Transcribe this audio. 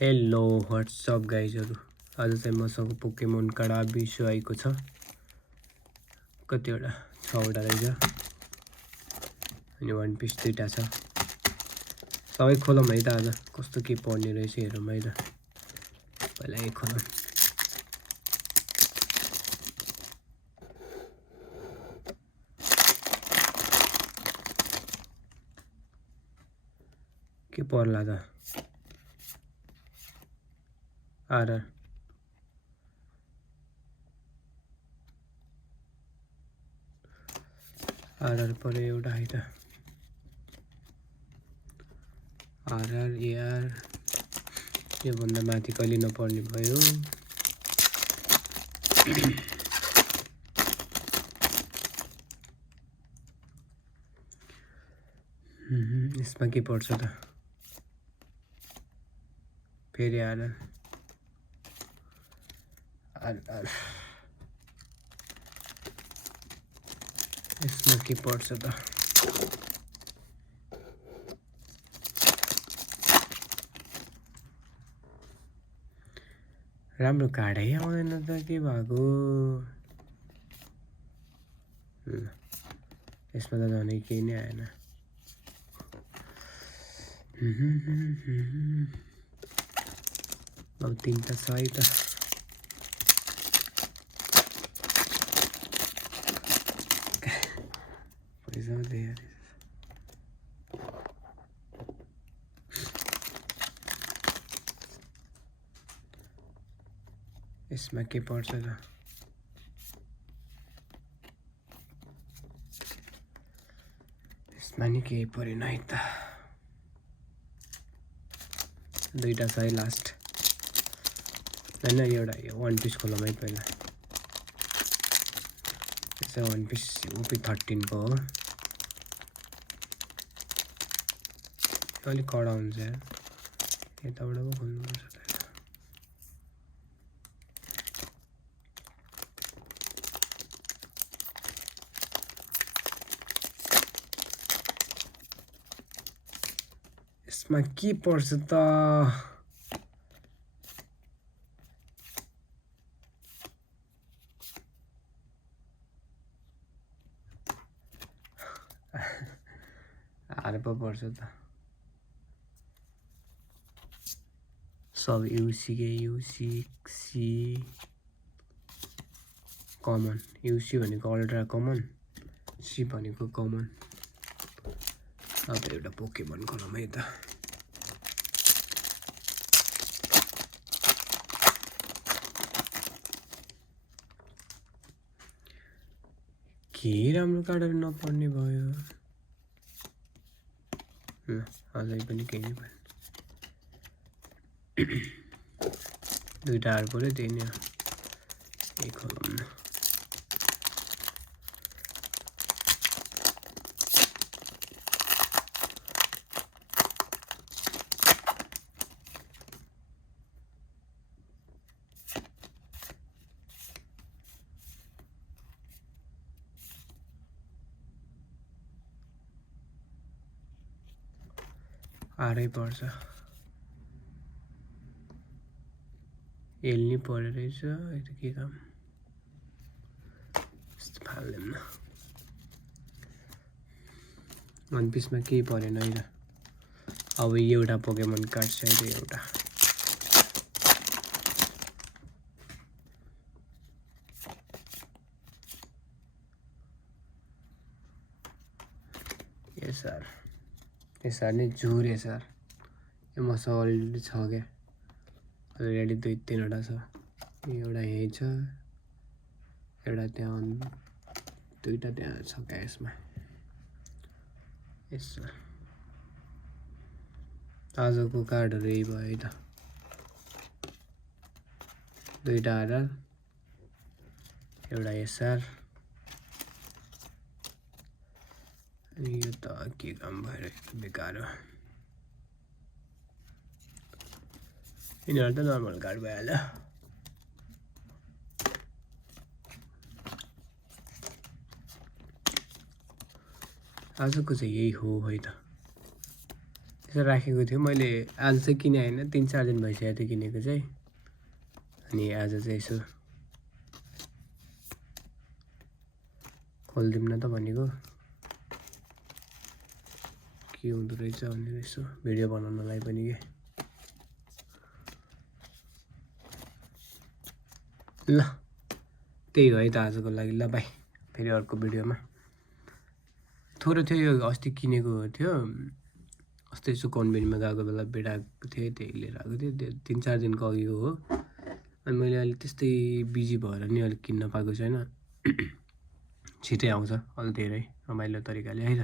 Hello what's up गाइजहरु आज चाहिँ मसँग पोकेमोन कार्ड आबिसो आएको छ कतिवटा 6 वटा रहेछ अनि वन पिस दुईटा छ सबै खोलौँ है त आज कस्तो के पर्ने रहेछ हेरौँ है त पहिला एक खोलौँ के पर्ला त आरआर आरआर पऱ्यो एउटा है त आरआर एआर यो भन्दा माथि कहिले नपर्ने भयो यसमा के पर्छ त फेरि आरआर आरआर यसमा के पर्छ त राम्रो कार्डै आउँदैन त के भएको यसमा त झनै केही नै आएन अब तीनटा छ है त पैसा दे यार यसमा के पर्छ त यसमा नि केही परेन है त दुईटा छ है लास्ट हैन एउटा यो वन पिस खोलौँ है पहिला यसो वन पिस ओपी 13 को हो अलिक कडा हुन्छ यताबाट पो खोल्नुपर्छ त यसमा के पर्छ त आर पो पर्छ त सब यूसी के यूसी कमन यूसी भनेको अल्ट्रा कमन सी भनेको कमन अब एउटा पोकेमन खोलौँ है त के राम्रो कार्डहरु नपर्ने भयो अझै पनि केही नै भएन दुईटा हार पऱ्यो त्यही नै एक खोलौँ न आरै पर्छ एल नि पऱ्यो रहेछ यो त के काम यस्तो फाल्दैम न वन पिसमा केही परेन है त अब एउटा पोकेमन कार्ड छ एउटा यसर नि झुरे सर यो मसँग अलरेडी छ क्या अलरेडी दुई तीनवटा छ एउटा यही छ एउटा त्यहाँ दुईटा त्यहाँ छ क्या यसमा यसो आजको कार्डहरु यही भयो है त दुईटा आरआर एउटा एसआर अनि यो त के काम भइरहेको बेकार हो यिनीहरू त नर्मल कार्ड भइहाल्यो आजको चाहिँ यही हो है त त्यसो राखेको थियो मैले। आज चाहिँ किने होइन, 3-4 दिन भइसकेको थियो किनेको चाहिँ। अनि आज चाहिँ यसो खोलिदिउँ न त भनेको, के हुँदो रहेछ भनेर यसो भिडियो बनाउनलाई पनि के। ल त्यही हो है त आजको लागि। ल बाई, फेरि अर्को भिडियोमा। थोरै थियो यो, अस्ति किनेको थियो, अस्ति यसो कन्भेन्टमा गएको बेला भेटाएको थिएँ, त्यही लिएर आएको थिएँ। 3-4 दिनको अघिको हो। अनि मैले अहिले त्यस्तै बिजी भएर नि अलिक किन्न पाएको छैन। छिटै आउँछ अलि धेरै रमाइलो तरिकाले है त।